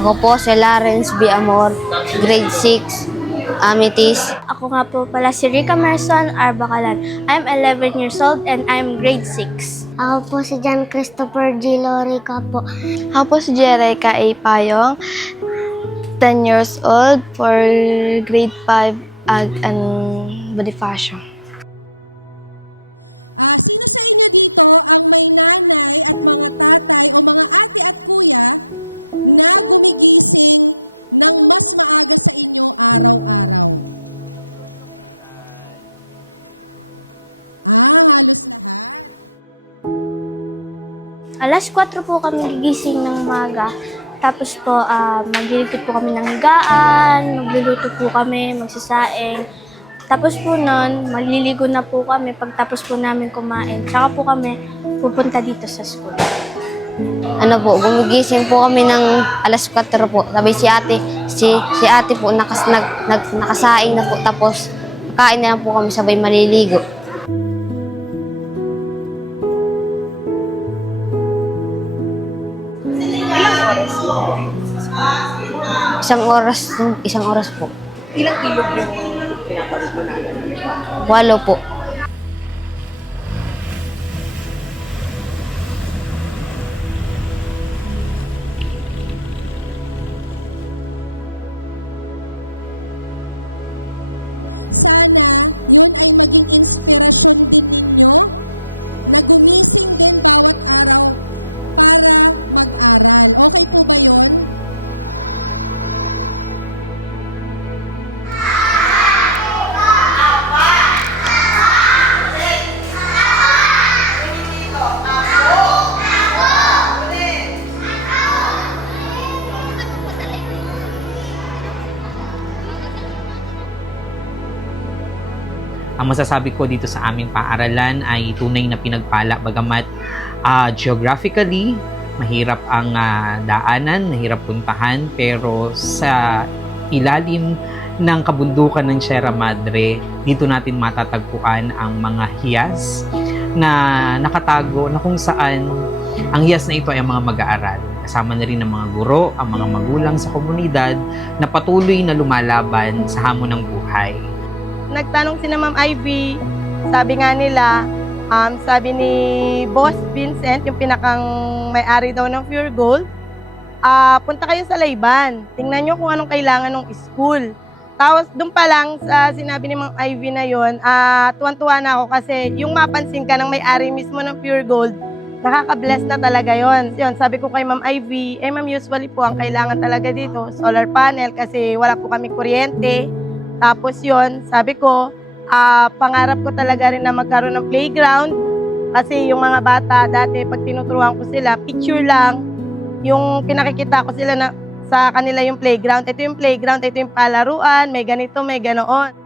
Ako po si Lawrence B. Amor, grade 6, Amethyst. Ako nga po pala si Rica Merson R. Bacalan. I'm 11 years old and I'm grade 6. Ako po si John Christopher G. Lorica po. Ako po si Jerica A. Payong, 10 years old for grade 5 Ag and Bonifacio. Alas 4 po kami gigising ng umaga. Tapos po, maglilipid po kami ng higaan, magluluto po kami, magsasaing. Tapos po nun, maliligo na po kami pagtapos po namin kumain. Tsaka po kami pupunta dito sa school. Ano po, gumigising po kami ng alas 4 po. Sabi si ate po nakasaing na po, tapos kain na lang po kami, sabay maliligo. Isang oras po. Ilang ilog yung pinapalibunagan? 8 po. Ang masasabi ko dito sa aming paaralan ay tunay na pinagpala, bagamat geographically mahirap ang daanan, mahirap puntahan, pero sa ilalim ng kabundukan ng Sierra Madre, dito natin matatagpuan ang mga hiyas na nakatago, na kung saan ang hiyas na ito ay ang mga mag-aaral. Kasama na rin ang mga guro, ang mga magulang sa komunidad na patuloy na lumalaban sa hamon ng buhay. Nagtanong si Ma'am Ivy, sabi nga nila, sabi ni Boss Vincent, yung pinakang may-ari daw ng Pure Gold, punta kayo sa Layban. Tingnan nyo kung anong kailangan ng school. Tapos doon pa lang sa sinabi ni Ma'am Ivy na yon, tuwan-tuwa na ako kasi yung mapansin ka ng may-ari mismo ng Pure Gold, nakaka-bless na talaga yon. Yun, sabi ko kay Ma'am Ivy, ma'am, usually po ang kailangan talaga dito, solar panel kasi wala po kami kuryente. Tapos yon, sabi ko, pangarap ko talaga rin na magkaroon ng playground kasi yung mga bata dati pag tinuturuan ko sila, picture lang, yung pinakikita ko sila na sa kanila yung playground. Ito yung playground, ito yung palaruan, may ganito, may ganoon.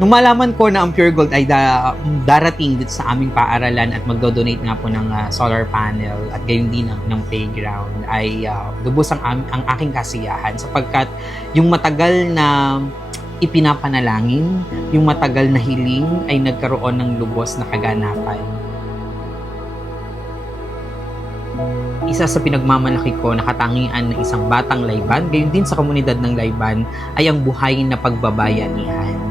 Nung malaman ko na ang Pure Gold ay darating dito sa aming paaralan at magdo-donate nga po ng solar panel at gayon din ng playground, ay lubos ang aking kasiyahan, sapagkat yung matagal na ipinapanalangin, yung matagal na hiling ay nagkaroon ng lubos na kaganapan. Isa sa pinagmamalaki ko na katangian ng isang batang Layban, gayon din sa komunidad ng Layban, ay ang buhay na pagbabayanihan.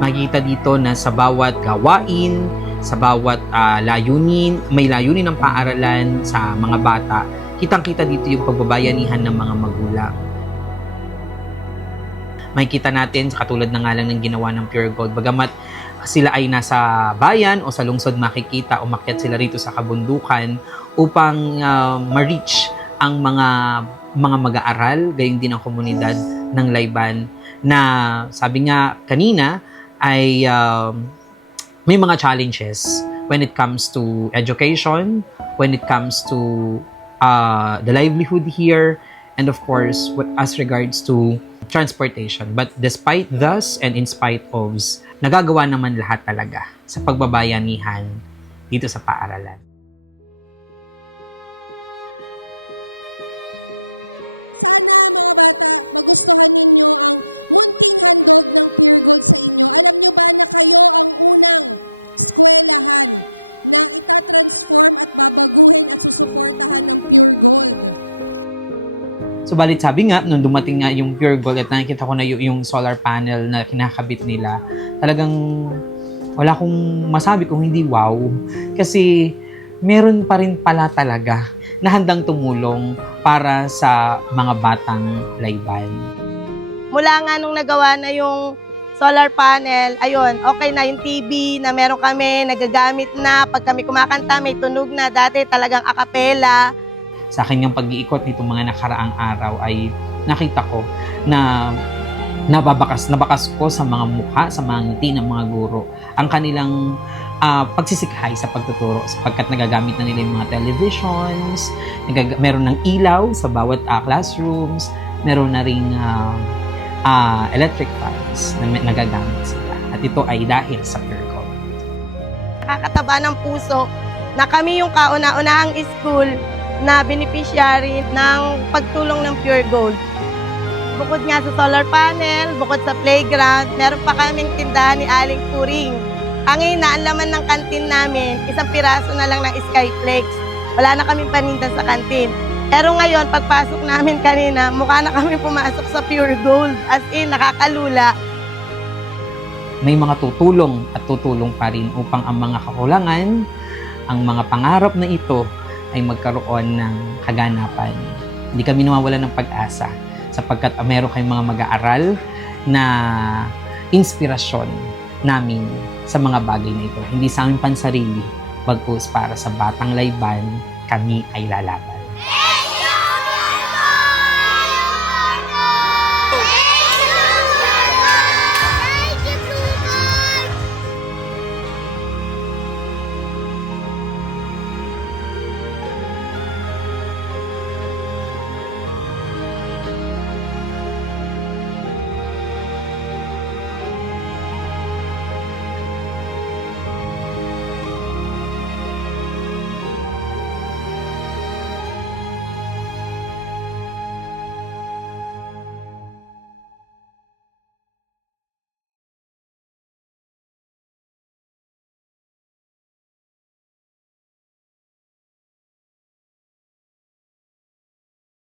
Makikita dito na sa bawat gawain, sa bawat layunin, may layunin ng paaralan sa mga bata, kitang-kita dito yung pagbabayanihan ng mga magulang. Makikita natin, katulad na nga lang ng ginawa ng Pure Gold, bagamat sila ay nasa bayan o sa lungsod, makikita, umakyat sila rito sa kabundukan upang ma-reach ang mga mag-aaral, gayon din ang komunidad ng Layban, na sabi nga kanina, ay may mga challenges when it comes to education, when it comes to the livelihood here, and of course, as regards to transportation. But despite thus and in spite of, nagagawa naman lahat talaga sa pagbabayanihan dito sa paaralan. Subalit sabi nga, nung dumating nga yung Pure Gold at nakikita ko na yung solar panel na kinakabit nila, talagang wala akong masabi kung hindi wow. Kasi meron pa rin pala talaga na handang tumulong para sa mga batang layban. Mula nga nung nagawa na yung solar panel, ayun, okay na yung TV na meron kami, nagagamit na. Pag kami kumakanta, may tunog na. Dati talagang akapela. Sa akin yung pag-iikot nitong mga nakaraang araw ay nakita ko na nabakas ko sa mga mukha, sa mga ngiti ng mga guro ang kanilang pagsisikhay sa pagtuturo sapagkat nagagamit na nila yung mga televisions, meron ng ilaw sa bawat classrooms, meron na ring electric fans na nagagamit sila. At ito ay dahil sa Pure Gold. Nakakataba ng puso na kami yung kauna-unahang school na beneficiary ng pagtulong ng Pure Gold. Bukod nga sa solar panel, bukod sa playground, meron pa kaming tindahan ni Aling Puring. Ang ang laman ng kantin namin, isang piraso na lang ng Skyflex. Wala na kaming paninda sa kantin. Pero ngayon, pagpasok namin kanina, mukha na kami pumasok sa Pure Gold. As in, nakakalula. May mga tutulong at tutulong pa rin upang ang mga kakulangan, ang mga pangarap na ito ay magkaroon ng kaganapan. Hindi kami nawawalan ng pag-asa sapagkat meron kayong mga mag-aaral na inspirasyon namin sa mga bagay na ito. Hindi sa aming pansarili, bagkus para sa batang layban, kami ay lalaban.